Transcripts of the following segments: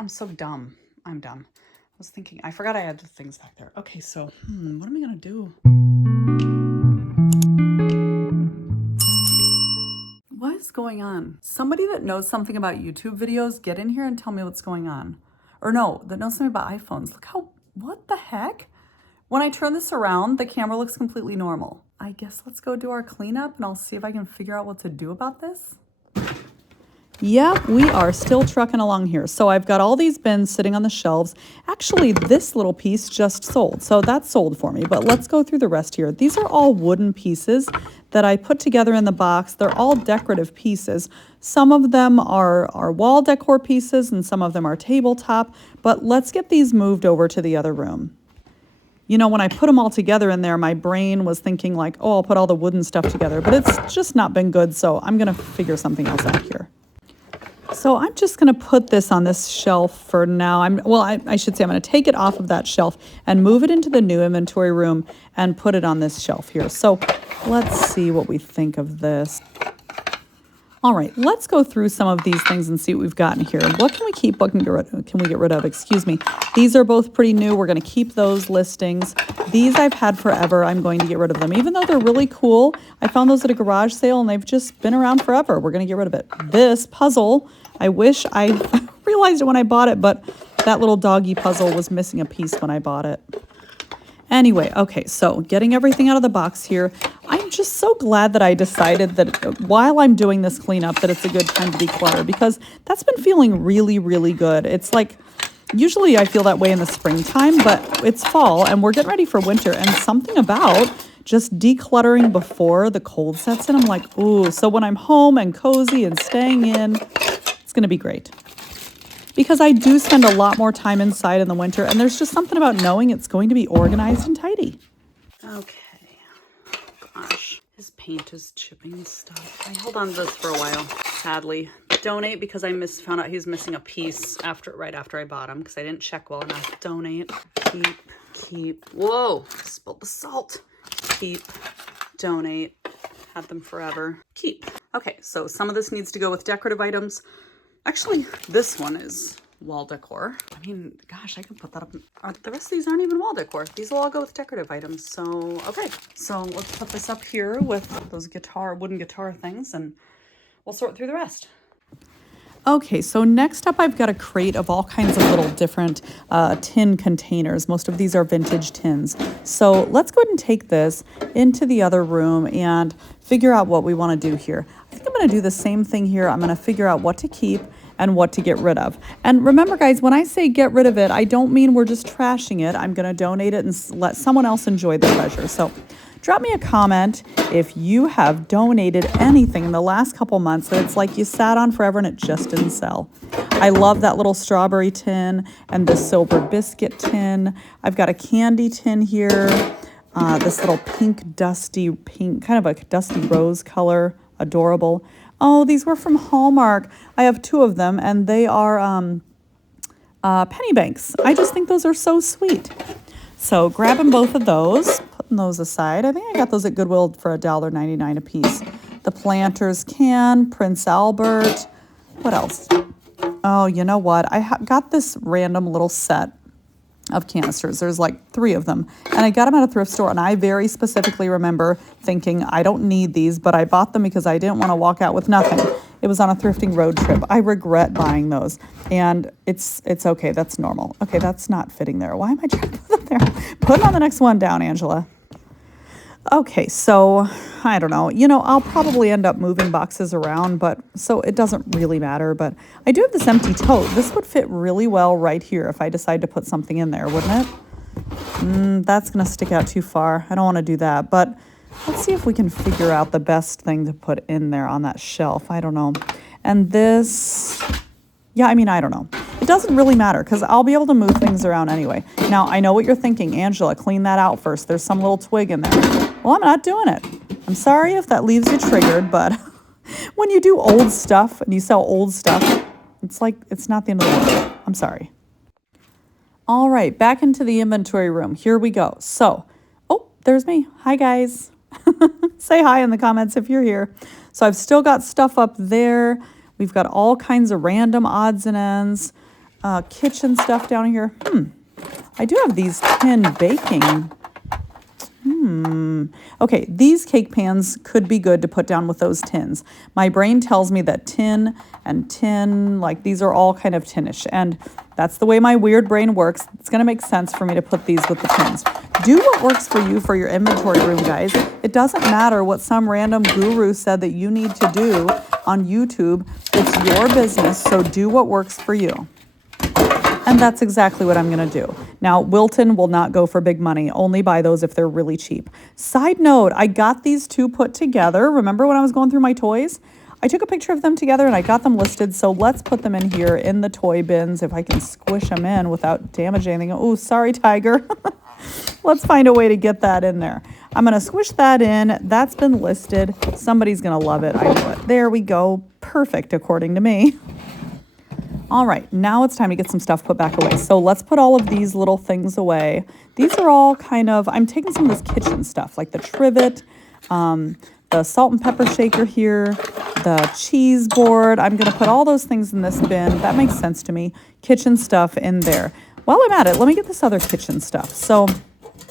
I'm so dumb. I'm dumb. I was thinking, I forgot I had the things back there. Okay, so what am I gonna do? What is going on? Somebody that knows something about YouTube videos, get in here and tell me what's going on. Or no, that knows something about iPhones. Look how, what the heck? When I turn this around, the camera looks completely normal. I guess let's go do our cleanup and I'll see if I can figure out what to do about this. Yeah, we are still trucking along here. So I've got all these bins sitting on the shelves. Actually, this little piece just sold, so that's sold for me. But let's go through the rest here. These are all wooden pieces that I put together in the box. They're all decorative pieces. Some of them are wall decor pieces and some of them are tabletop. But let's get these moved over to the other room. You know, when I put them all together in there, my brain was thinking like, oh, I'll put all the wooden stuff together. But it's just not been good, so I'm going to figure something else out here. So I'm just going to put this on this shelf for now. I should say I'm going to take it off of that shelf and move it into the new inventory room and put it on this shelf here. So let's see what we think of this. All right, let's go through some of these things and see what we've gotten here. What can we keep? What can we get rid of? Excuse me. These are both pretty new. We're going to keep those listings. These I've had forever. I'm going to get rid of them. Even though they're really cool, I found those at a garage sale and they've just been around forever. We're going to get rid of it. This puzzle, I wish I realized it when I bought it, but that little doggy puzzle was missing a piece when I bought it. Anyway, okay, so getting everything out of the box here. I'm just so glad that I decided that while I'm doing this cleanup that it's a good time to declutter because that's been feeling really, really good. It's like, usually I feel that way in the springtime, but it's fall and we're getting ready for winter and something about just decluttering before the cold sets in. I'm like, ooh, so when I'm home and cozy and staying in, it's going to be great. Because I do spend a lot more time inside in the winter, and there's just something about knowing it's going to be organized and tidy. Okay. Gosh, his paint is chipping stuff. I held on to this for a while, sadly. Donate because I found out he's missing a piece right after I bought him because I didn't check well enough. Donate, keep. Whoa, spilled the salt. Keep, donate, had them forever. Keep. Okay, so some of this needs to go with decorative items. Actually, this one is wall decor. I mean, gosh, I can put that up. The rest of these aren't even wall decor. These will all go with decorative items. So, okay. So let's put this up here with those wooden guitar things and we'll sort through the rest. Okay, so next up I've got a crate of all kinds of little different tin containers. Most of these are vintage tins. So let's go ahead and take this into the other room and figure out what we want to do here. I think I'm going to do the same thing here. I'm going to figure out what to keep and what to get rid of. And remember, guys, when I say get rid of it, I don't mean we're just trashing it. I'm going to donate it and let someone else enjoy the pleasure. So drop me a comment if you have donated anything in the last couple months that it's like you sat on forever and it just didn't sell. I love that little strawberry tin and this silver biscuit tin. I've got a candy tin here. This little kind of a dusty rose color. Adorable. Oh, these were from Hallmark. I have two of them and they are penny banks. I just think those are so sweet. So grabbing both of those, putting those aside. I think I got those at Goodwill for $1.99 a piece. The Planters can, Prince Albert. What else? Oh, you know what? I got this random little set of canisters. There's like 3 of them. And I got them at a thrift store and I very specifically remember thinking, I don't need these, but I bought them because I didn't want to walk out with nothing. It was on a thrifting road trip. I regret buying those. And it's okay. That's normal. Okay, that's not fitting there. Why am I trying to put them there? Put on the next one down, Angela. Okay, so I don't know. You know, I'll probably end up moving boxes around, but so it doesn't really matter. But I do have this empty tote. This would fit really well right here if I decide to put something in there, wouldn't it? That's going to stick out too far. I don't want to do that. But let's see if we can figure out the best thing to put in there on that shelf. I don't know. And this, yeah, I mean, I don't know. It doesn't really matter because I'll be able to move things around anyway. Now, I know what you're thinking. Angela, clean that out first. There's some little twig in there. Well, I'm not doing it. I'm sorry if that leaves you triggered, but when you do old stuff and you sell old stuff, it's like, it's not the end of the world. I'm sorry. All right, back into the inventory room. Here we go. So, oh, there's me. Hi, guys. Say hi in the comments if you're here. So I've still got stuff up there. We've got all kinds of random odds and ends. kitchen stuff down here. I do have these tin baking. Okay, these cake pans could be good to put down with those tins. My brain tells me that tin and tin, like these are all kind of tinish, and that's the way my weird brain works. It's gonna make sense for me to put these with the tins. Do what works for you for your inventory room, guys. It doesn't matter what some random guru said that you need to do on YouTube. It's your business, so do what works for you. And that's exactly what I'm going to do. Now, Wilton will not go for big money. Only buy those if they're really cheap. Side note, I got these two put together. Remember when I was going through my toys? I took a picture of them together and I got them listed. So let's put them in here in the toy bins if I can squish them in without damaging anything. Oh, sorry, Tiger. Let's find a way to get that in there. I'm going to squish that in. That's been listed. Somebody's going to love it. I know it. There we go. Perfect, according to me. All right, now it's time to get some stuff put back away. So let's put all of these little things away. These are all kind of, I'm taking some of this kitchen stuff, like the trivet, the salt and pepper shaker here, the cheese board. I'm gonna put all those things in this bin. That makes sense to me. Kitchen stuff in there. While I'm at it, let me get this other kitchen stuff. So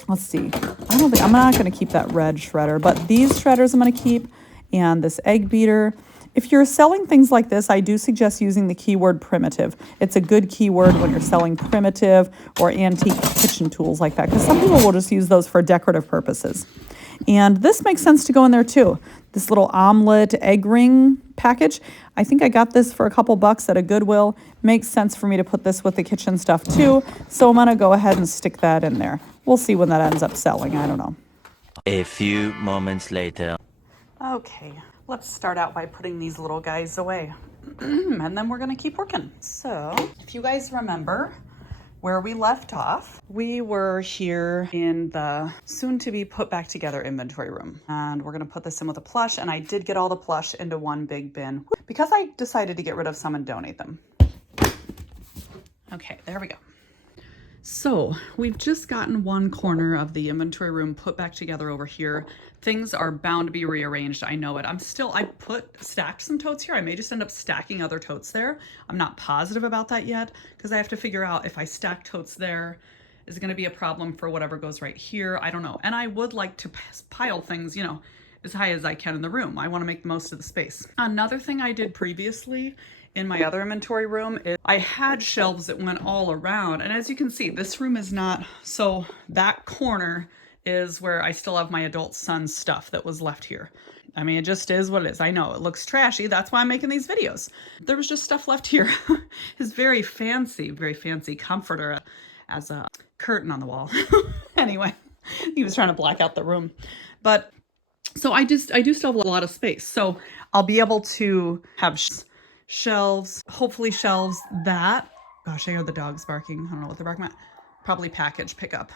let's see. I'm not gonna keep that red shredder, but these shredders I'm gonna keep, and this egg beater. If you're selling things like this, I do suggest using the keyword primitive. It's a good keyword when you're selling primitive or antique kitchen tools like that, because some people will just use those for decorative purposes. And this makes sense to go in there too. This little omelet egg ring package. I think I got this for a couple bucks at a Goodwill. Makes sense for me to put this with the kitchen stuff too. So I'm gonna go ahead and stick that in there. We'll see when that ends up selling, I don't know. A few moments later. Okay, let's start out by putting these little guys away. And then we're gonna keep working. So, if you guys remember where we left off, we were here in the soon-to-be put back together inventory room. And we're gonna put this in with a plush, and I did get all the plush into one big bin because I decided to get rid of some and donate them. Okay, there we go. So we've just gotten one corner of the inventory room put back together over here. Things are bound to be rearranged. I know it. I stacked some totes here. I may just end up stacking other totes there. I'm not positive about that yet because I have to figure out if I stack totes there, is it going to be a problem for whatever goes right here? I don't know. And I would like to pile things, you know, as high as I can in the room. I want to make the most of the space. Another thing I did previously in my other inventory room is I had shelves that went all around, and as you can see, this room is not, so that corner is where I still have my adult son's stuff that was left here. I mean, it just is what it is. I know it looks trashy. That's why I'm making these videos. There was just stuff left here. His very fancy comforter as a curtain on the wall. Anyway, he was trying to black out the room. But so I do still have a lot of space. So I'll be able to have shelves, hopefully shelves that, gosh, I hear the dogs barking. I don't know what they're barking at. Probably package pickup.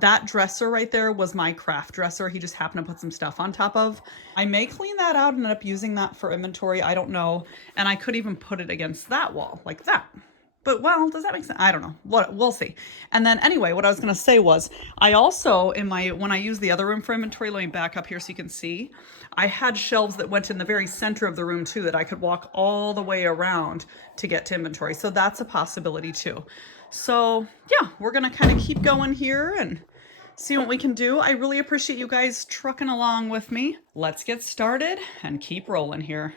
That dresser right there was my craft dresser. He just happened to put some stuff on top of. I may clean that out and end up using that for inventory. I don't know. And I could even put it against that wall like that. But, well, does that make sense? I don't know. We'll see. And then anyway, what I was going to say was I also, when I use the other room for inventory, let me back up here so you can see, I had shelves that went in the very center of the room too that I could walk all the way around to get to inventory. So that's a possibility too. So yeah, we're going to kind of keep going here and see what we can do. I really appreciate you guys trucking along with me. Let's get started and keep rolling here.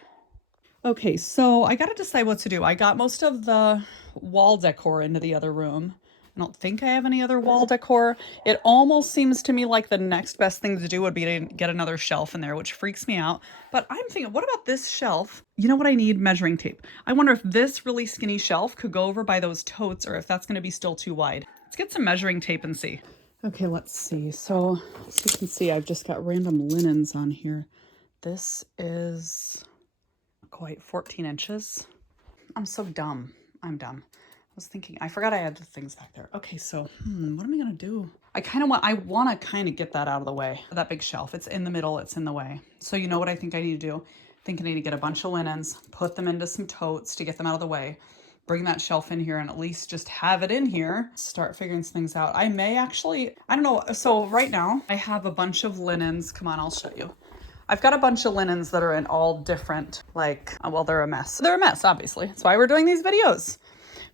Okay, so I got to decide what to do. I got most of the wall decor into the other room. I don't think I have any other wall decor. It almost seems to me like the next best thing to do would be to get another shelf in there, which freaks me out. But I'm thinking, what about this shelf? You know what I need? Measuring tape. I wonder if this really skinny shelf could go over by those totes or if that's going to be still too wide. Let's get some measuring tape and see. Okay, let's see. So as you can see, I've just got random linens on here. This is quite 14 inches. I'm so dumb. I'm dumb. I was thinking, I forgot I had the things back there. Okay, so what am I gonna do? I want to kind of get that out of the way. That big shelf, it's in the middle, it's in the way. So you know what I think I need to do? I think I need to get a bunch of linens, put them into some totes to get them out of the way, bring that shelf in here and at least just have it in here, start figuring some things out. I may actually, I don't know. So right now I have a bunch of linens. Come on, I'll show you. I've got a bunch of linens that are in all different, like, well, they're a mess. They're a mess, obviously. That's why we're doing these videos.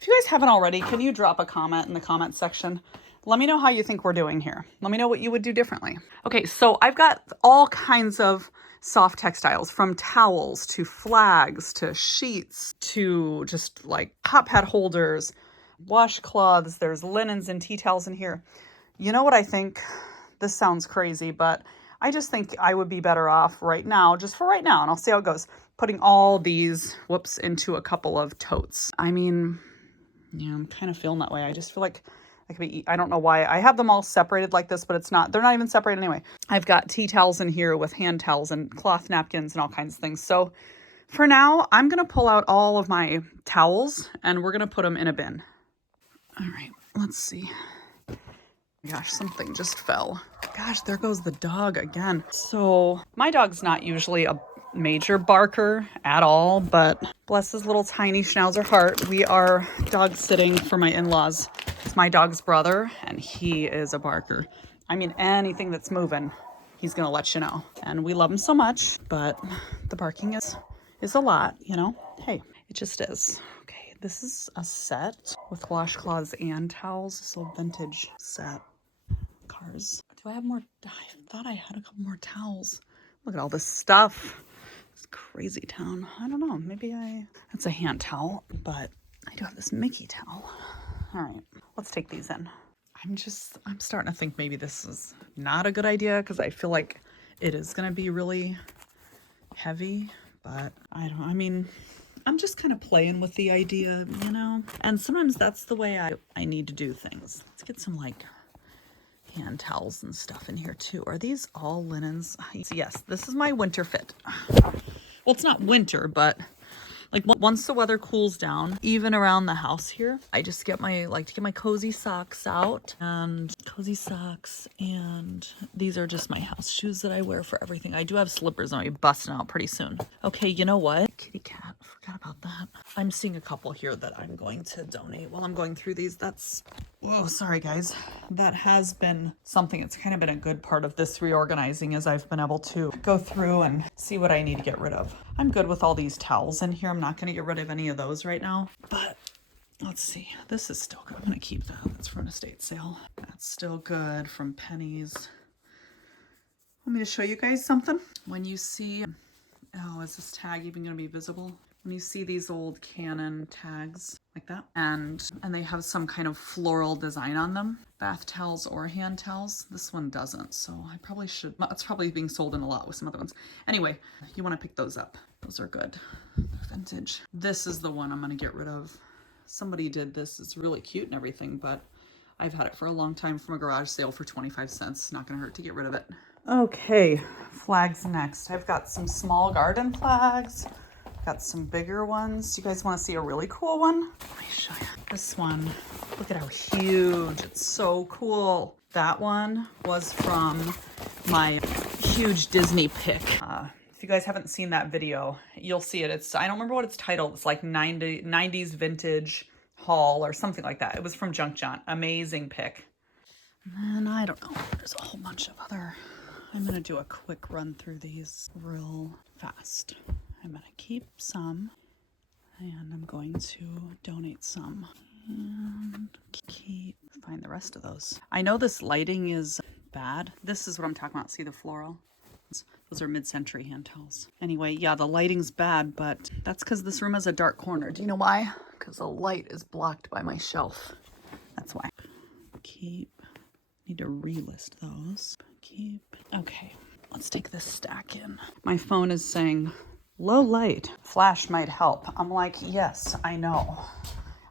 If you guys haven't already, can you drop a comment in the comment section? Let me know how you think we're doing here. Let me know what you would do differently. Okay, so I've got all kinds of soft textiles, from towels to flags to sheets to just like hot pad holders, washcloths. There's linens and tea towels in here. You know what I think? This sounds crazy, but I just think I would be better off right now, just for right now, and I'll see how it goes, putting all these, into a couple of totes. I mean, yeah, I'm kind of feeling that way. I just feel like I don't know why I have them all separated like this, but they're not even separated anyway. I've got tea towels in here with hand towels and cloth napkins and all kinds of things. So for now, I'm going to pull out all of my towels and we're going to put them in a bin. All right, let's see. Gosh, something just fell. Gosh, there goes the dog again. So my dog's not usually a major barker at all, but bless his little tiny schnauzer heart, we are dog sitting for my in-laws. It's my dog's brother, and he is a barker. I mean, anything that's moving, he's gonna let you know. And we love him so much, but the barking is a lot, you know? Hey, it just is. Okay, this is a set with washcloths and towels. This little vintage set. Cars. Do I have more? I thought I had a couple more towels. Look at all this stuff. It's crazy town. I don't know. Maybe that's a hand towel, but I do have this Mickey towel. All right, let's take these in. I'm starting to think maybe this is not a good idea because I feel like it is going to be really heavy, but I mean, I'm just kind of playing with the idea, you know? And sometimes that's the way I need to do things. Let's get some like hand towels and stuff in here too. Are these all linens? Yes, this is my winter fit. Well, it's not winter, but like once the weather cools down, even around the house here, I just like to get my cozy socks out, and these are just my house shoes that I wear for everything. I do have slippers and I'll be busting out pretty soon. Okay, you know what? Kitty cat, forgot about that. I'm seeing a couple here that I'm going to donate while I'm going through these. Whoa, sorry guys. That has been something that's kind of been a good part of this reorganizing, as I've been able to go through and see what I need to get rid of. I'm good with all these towels in here. I'm not going to get rid of any of those right now, but let's see. This is still good. I'm going to keep that. That's from an estate sale. That's still good from Penny's. Want me to show you guys something? When you see, oh, is this tag even going to be visible? When you see these old Canon tags like that, and they have some kind of floral design on them, bath towels or hand towels. This one doesn't, so I probably should. It's probably being sold in a lot with some other ones. Anyway, you want to pick those up. Those are good. They're vintage. This is the one I'm going to get rid of. Somebody did this. It's really cute and everything, but I've had it for a long time from a garage sale for 25 cents. Not going to hurt to get rid of it. Okay, flags next. I've got some small garden flags. Got some bigger ones. Do you guys want to see a really cool one? Let me show you. This one, look at how huge. It's so cool. That one was from my huge Disney pick. If you guys haven't seen that video, you'll see it. I don't remember what it's titled. It's like 90s vintage haul or something like that. It was from Junk John. Amazing pick. And I don't know. There's a whole bunch of other. I'm going to do a quick run through these real fast. I'm going to keep some, and I'm going to donate some, and find the rest of those. I know this lighting is bad. This is what I'm talking about. See the floral? Those are mid-century hand towels. Anyway, yeah, the lighting's bad, but that's because this room has a dark corner. Do you know why? Because the light is blocked by my shelf. That's why. Need to relist those. Okay, let's take this stack in. My phone is saying, low light, flash might help. I'm like, yes, I know.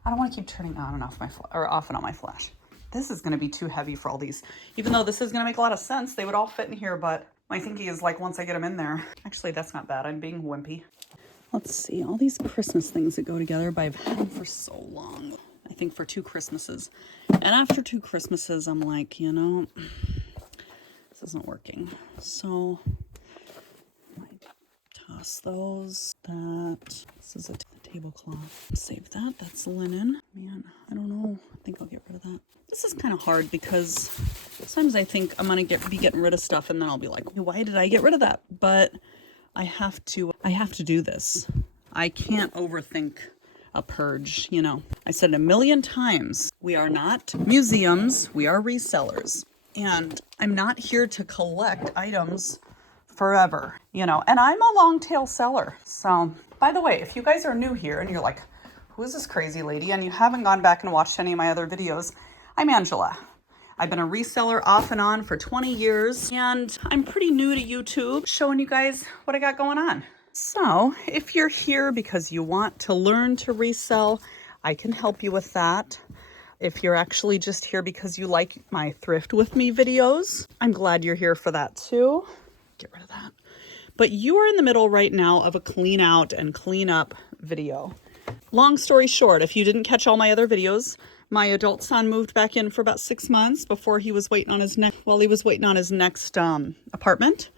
I don't want to keep turning on and off off and on my flash. This is going to be too heavy for all these. Even though this is going to make a lot of sense, they would all fit in here, but my thinking is like once I get them in there. Actually, that's not bad. I'm being wimpy. Let's see, all these Christmas things that go together, but I've had them for so long. I think for 2 Christmases. And after 2 Christmases, I'm like, you know, this isn't working. So toss those. This is a tablecloth. Save that. That's linen. Man, I don't know. I think I'll get rid of that. This is kind of hard because sometimes I think I'm gonna be getting rid of stuff, and then I'll be like, why did I get rid of that? But I have to do this. I can't overthink a purge, you know. I said it a million times. We are not museums, we are resellers. And I'm not here to collect items forever, you know, and I'm a long tail seller. So, by the way, if you guys are new here and you're like, who is this crazy lady? And you haven't gone back and watched any of my other videos, I'm Angela. I've been a reseller off and on for 20 years, and I'm pretty new to YouTube, showing you guys what I got going on. So if you're here because you want to learn to resell, I can help you with that. If you're actually just here because you like my thrift with me videos, I'm glad you're here for that too. Get rid of that. But you are in the middle right now of a clean out and clean up video. Long story short, if you didn't catch all my other videos, my adult son moved back in for about 6 months before he was waiting on his next apartment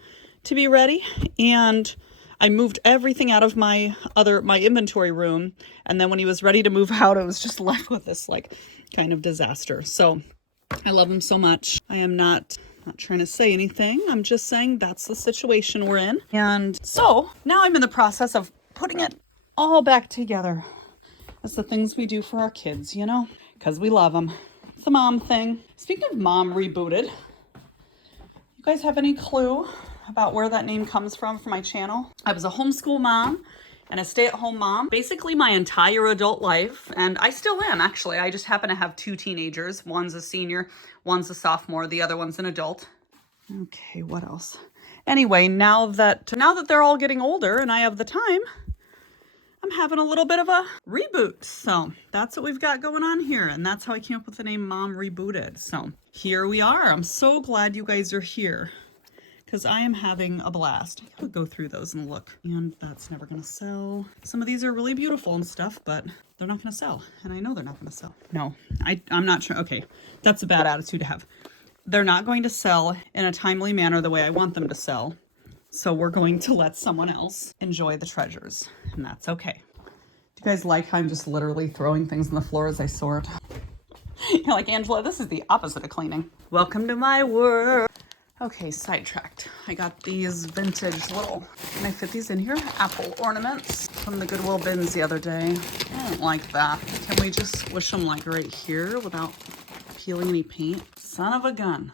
to be ready. And I moved everything out of my inventory room. And then when he was ready to move out, I was just left with this like kind of disaster. So I love him so much. I am not trying to say anything. I'm just saying that's the situation we're in. And so now I'm in the process of putting it all back together. That's the things we do for our kids, you know, because we love them. It's the mom thing. Speaking of mom rebooted, you guys have any clue about where that name comes from for my channel? I was a homeschool mom and a stay-at-home mom basically my entire adult life, and I still am actually. I just happen to have 2 teenagers. One's a senior, one's a sophomore, the other one's an adult. Okay, what else? Anyway, now that they're all getting older and I have the time, I'm having a little bit of a reboot. So that's what we've got going on here. And that's how I came up with the name Mom Rebooted. So here we are. I'm so glad you guys are here because I am having a blast. I gotta go through those and look. And that's never gonna sell. Some of these are really beautiful and stuff, but they're not gonna sell. And I know they're not gonna sell. No, I'm not sure. Okay, that's a bad attitude to have. They're not going to sell in a timely manner the way I want them to sell. So we're going to let someone else enjoy the treasures, and that's okay. Do you guys like how I'm just literally throwing things on the floor as I sort? You're like, Angela, this is the opposite of cleaning. Welcome to my world. Okay, sidetracked. I got these vintage little, can I fit these in here? Apple ornaments from the Goodwill bins the other day. I don't like that. Can we just squish them like right here without peeling any paint? Son of a gun.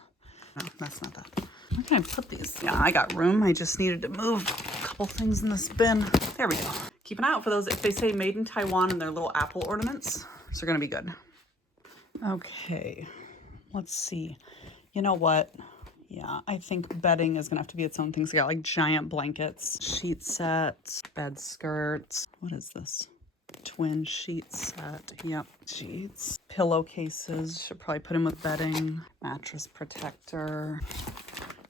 No, that's not that. Where can I put these? Yeah, I got room. I just needed to move a couple things in this bin. There we go. Keep an eye out for those. If they say made in Taiwan and they're little apple ornaments, those are going to be good. Okay, let's see. You know what? Yeah, I think bedding is going to have to be its own thing. So I got like giant blankets, sheet sets, bed skirts. What is this? Twin sheet set. Yep, sheets. Pillowcases. Should probably put in with bedding. Mattress protector.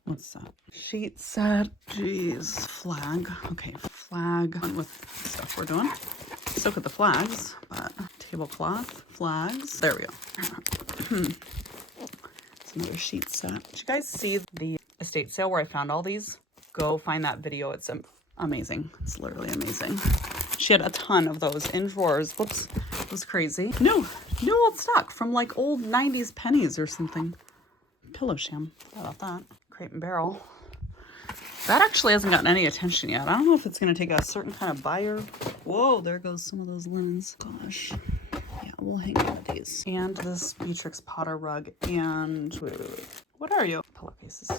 What's that? Sheet set. Jeez. Flag. Okay, flag. On with stuff we're doing. Still with the flags, but tablecloth, flags. There we go. It's another sheet set. Did you guys see the estate sale where I found all these? Go find that video. It's amazing. It's literally amazing. She had a ton of those in drawers. Whoops. It was crazy. New old stock from like old 90s pennies or something. Pillow sham. How about that? Crate and barrel. That actually hasn't gotten any attention yet. I don't know if it's going to take a certain kind of buyer. Whoa, there goes some of those linens. Gosh. Yeah, we'll hang on with these. And this Beatrix Potter rug. And wait. What are you? Pillowcases.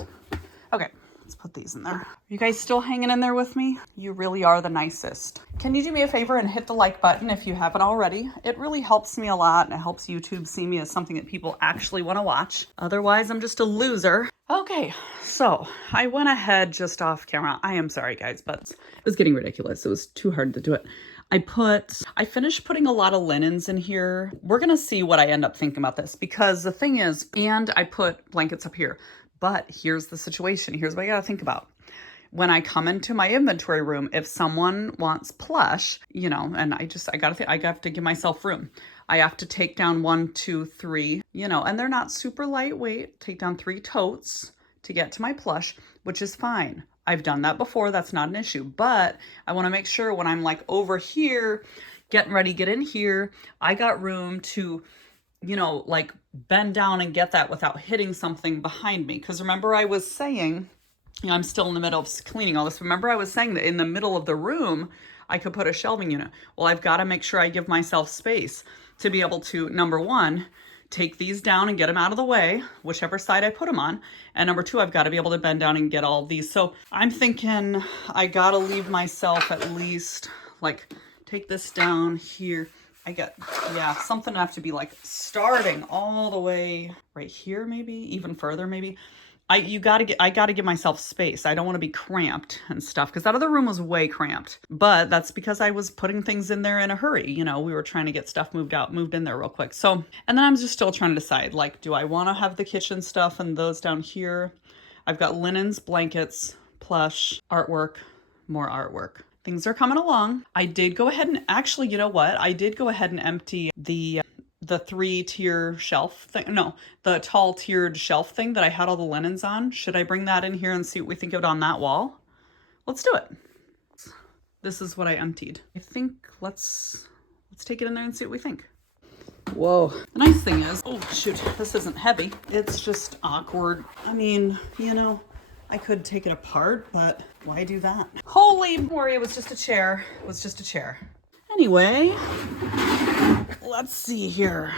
Okay, let's put these in there. Are you guys still hanging in there with me? You really are the nicest. Can you do me a favor and hit the like button if you haven't already? It really helps me a lot, and it helps YouTube see me as something that people actually want to watch. Otherwise, I'm just a loser. Okay, so I went ahead just off camera. I am sorry, guys, but it was getting ridiculous. It was too hard to do it. I finished putting a lot of linens in here. We're going to see what I end up thinking about this, because the thing is, and I put blankets up here, but here's the situation. Here's what I got to think about. When I come into my inventory room, if someone wants plush, you know, and I have to give myself room. I have to take down 1, 2, 3, you know, and they're not super lightweight. Take down 3 totes to get to my plush, which is fine. I've done that before. That's not an issue, but I want to make sure when I'm like over here, getting ready, get in here, I got room to, you know, like bend down and get that without hitting something behind me. Because remember I was saying, you know, I'm still in the middle of cleaning all this. Remember I was saying that in the middle of the room, I could put a shelving unit. Well, I've got to make sure I give myself space to be able to, number one, take these down and get them out of the way, whichever side I put them on. And number two, I've got to be able to bend down and get all of these. So I'm thinking I got to leave myself at least, like, take this down here. I get, yeah, something have to be like starting all the way right here, maybe even further, maybe. I got to give myself space. I don't want to be cramped and stuff, because that other room was way cramped. But that's because I was putting things in there in a hurry. You know, we were trying to get stuff moved in there real quick. So, and then I'm just still trying to decide, like, do I want to have the kitchen stuff and those down here? I've got linens, blankets, plush, artwork, more artwork. Things are coming along. I did go ahead and actually, you know what? I did go ahead and empty the 3-tier shelf thing. No, the tall tiered shelf thing that I had all the linens on. Should I bring that in here and see what we think of it on that wall? Let's do it. This is what I emptied. I think let's take it in there and see what we think. Whoa. The nice thing is, oh shoot, this isn't heavy. It's just awkward. I mean, you know, I could take it apart, but why do that? Holy moly, it was just a chair. It was just a chair. Anyway, let's see here.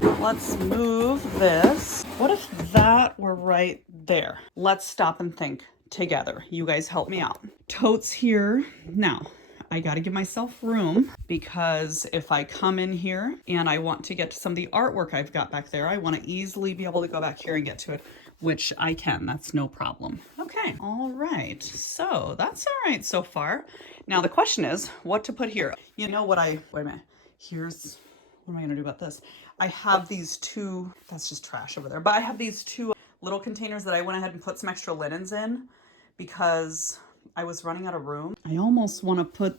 Let's move this. What if that were right there? Let's stop and think together. You guys help me out. Totes here. Now, I got to give myself room, because if I come in here and I want to get to some of the artwork I've got back there, I want to easily be able to go back here and get to it, which I can. That's no problem. Okay. All right. So that's all right so far. Now the question is what to put here. You know what wait a minute. What am I going to do about this? I have these two, that's just trash over there, but I have these two little containers that I went ahead and put some extra linens in because I was running out of room. I almost want to put,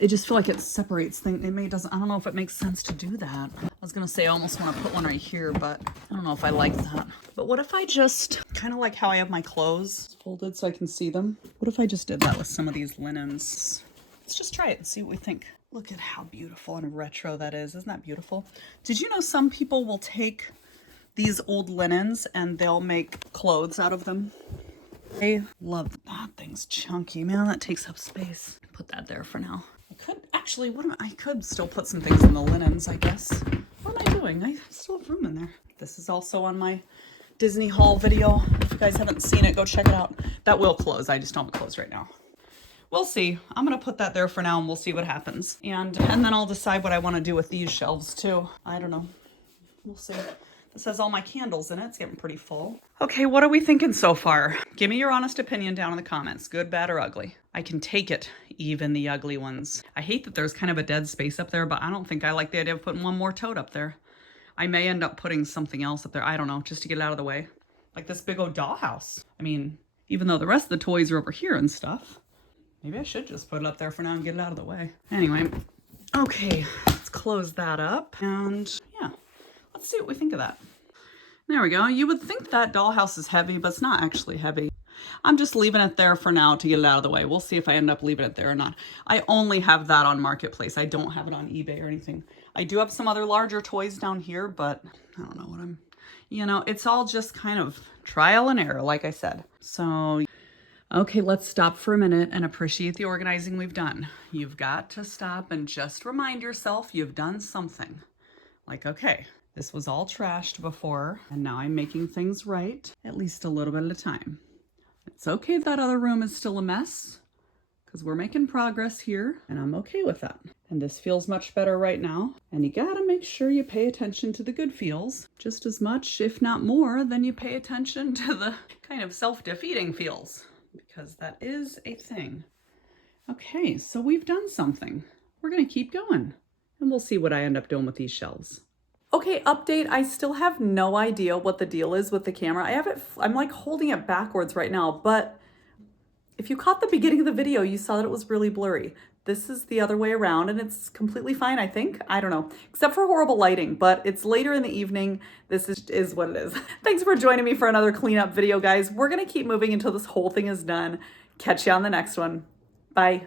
I just feel like it separates things. I don't know if it makes sense to do that. I was going to say I almost want to put one right here, but I don't know if I like that. But what if I just, kind of like how I have my clothes folded so I can see them. What if I just did that with some of these linens? Let's just try it and see what we think. Look at how beautiful and retro that is. Isn't that beautiful? Did you know some people will take these old linens and they'll make clothes out of them? I love that thing's chunky. Man, that takes up space. Put that there for now. I could actually, I could still put some things in the linens, I guess. What am I doing? I still have room in there. This is also on my Disney haul video. If you guys haven't seen it, go check it out. That will close. I just don't have it closed right now. We'll see. I'm going to put that there for now and we'll see what happens. And then I'll decide what I want to do with these shelves too. I don't know. We'll see. This has all my candles in it. It's getting pretty full. Okay, what are we thinking so far? Give me your honest opinion down in the comments. Good, bad, or ugly. I can take it, even the ugly ones. I hate that there's kind of a dead space up there, but I don't think I like the idea of putting one more tote up there. I may end up putting something else up there. I don't know, just to get it out of the way. Like this big old dollhouse. I mean, even though the rest of the toys are over here and stuff. Maybe I should just put it up there for now and get it out of the way. Anyway, okay, let's close that up. And yeah, let's see what we think of that. There we go. You would think that dollhouse is heavy, but it's not actually heavy. I'm just leaving it there for now to get it out of the way. We'll see if I end up leaving it there or not. I only have that on Marketplace. I don't have it on eBay or anything. I do have some other larger toys down here, but I don't know what it's all just kind of trial and error, like I said. So, okay, let's stop for a minute and appreciate the organizing we've done. You've got to stop and just remind yourself you've done something. Like, okay, this was all trashed before, and now I'm making things right, at least a little bit at a time. It's okay if that other room is still a mess, because we're making progress here, and I'm okay with that. And this feels much better right now. And you gotta make sure you pay attention to the good feels just as much, if not more, than you pay attention to the kind of self-defeating feels, because that is a thing. Okay, so we've done something. We're gonna keep going, and we'll see what I end up doing with these shelves. Okay, update. I still have no idea what the deal is with the camera. I'm like holding it backwards right now, but if you caught the beginning of the video, you saw that it was really blurry. This is the other way around and it's completely fine, I think. I don't know, except for horrible lighting, but it's later in the evening. This is what it is. Thanks for joining me for another cleanup video, guys. We're gonna keep moving until this whole thing is done. Catch you on the next one. Bye.